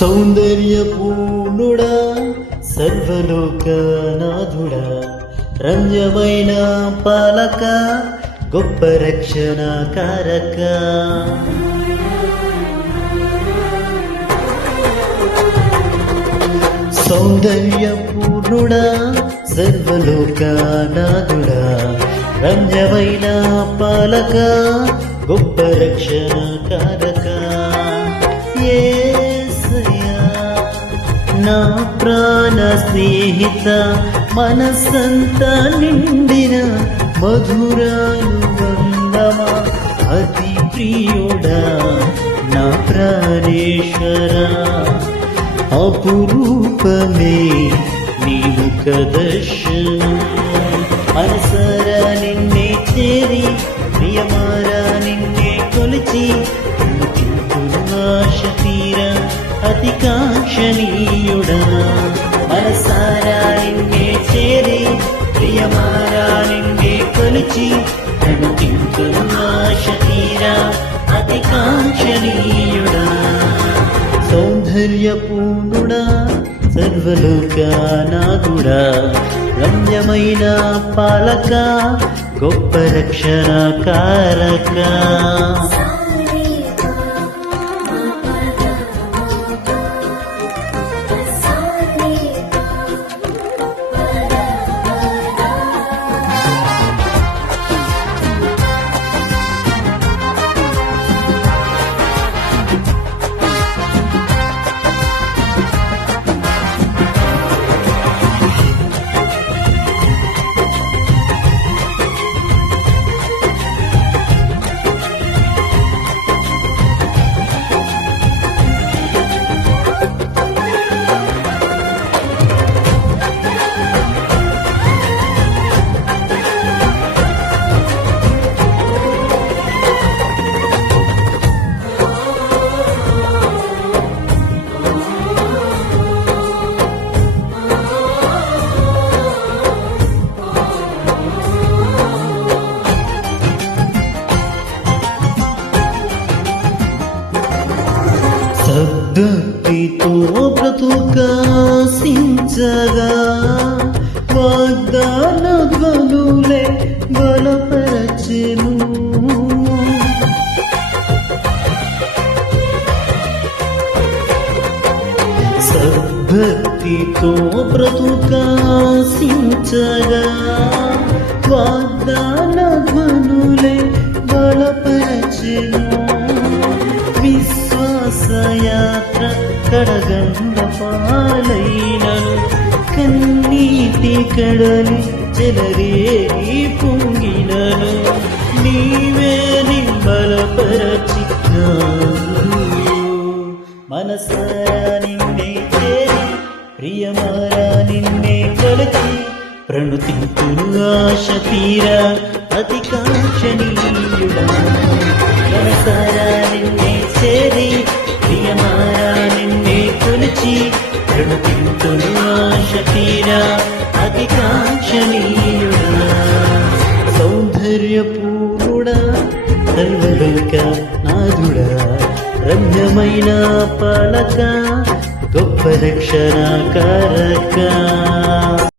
సౌందర్యపూర్ణుడా సర్వలోకనాథుడా రమ్యమైన పాలక గొప్ప రక్షణ కారక సౌందర్యపూర్ణుడా సర్వలోకనాథుడా రమ్యమైన పాలక గొప్ప రక్షణ కారక నా ప్రాణ స్నేహిత మనసంతా నిండిన మధురానుబంధమా అతి ప్రియుడా నా ప్రాణేశ్వరా అపురూపమే నీవు కదర్శనం మనసరా నిన్నే చేరి ప్రియమారా నిన్నే కొలిచి ఆశ తీరా అతి కాంక్షణీయుడా మనసారా నిన్నే చేరి ప్రియమారా నిన్నే కొలిచి ఆశ తీరా అతి కాంక్షణీయుడా సౌందర్యపూర్ణుడా సర్వలోకనాథుడా రమ్యమైన పాలక గొప్ప రక్షణ కారక భక్తితో బ్రతుకాశించగా వాగ్దాన ధ్వనులే బలపరచెను సద్భక్తితో బ్రతుకాశించగా వాగ్దాన ధ్వనులే బలపరచెను విశ్వాసయాత్ర కడగండ పాలైనను కన్నీటి కడలి చెలరేగి పొంగినను నీవే నిమ్మలపరచి మనసారా నిన్నే చేరి ప్రియమారా నిన్నే కొలచి ప్రణుతింతును ఆశ తీరా అతి కాంక్షణీయుడా మనసారా నిన్నే చేరి ప్రియమారా నిన్నే కొలిచి ప్రణుతింతును ఆశ తీరా అతి కాంక్షణీయుడా సౌందర్యపూర్ణుడా సర్వలోక నాథుడా రమ్యమైన పాలక గొప్ప రక్షణ కారక